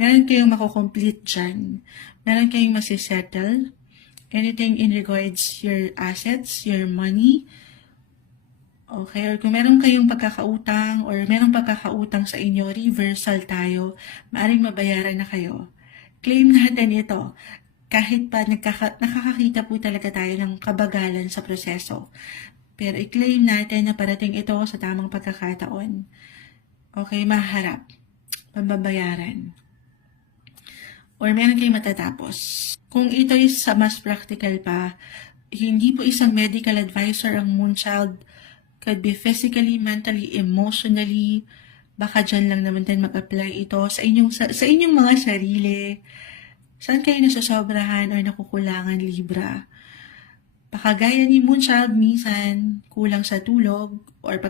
Meron kayong mako-complete dyan. Meron kayong masisettle. Anything in regards your assets, your money. Okay, or kung meron kayong pagkakautang or merong pagkakautang sa inyo, reversal tayo. Maaring mabayaran na kayo. Claim natin ito. Kahit pa nakakakita po talaga tayo ng kabagalan sa proseso. Pero i-claim natin na parating ito sa tamang pagkakataon. Okay, maharap. Pambabayaran. Or meron kayong matatapos. Kung ito is sa mas practical pa, hindi po isang medical advisor ang Moonchild. Could be physically, mentally, emotionally. Baka dyan lang naman din mag-apply ito sa inyong mga sarili. Saan kayo nasasobrahan o nakukulangan, Libra? Baka gaya ni Moonchild, minsan kulang sa tulog or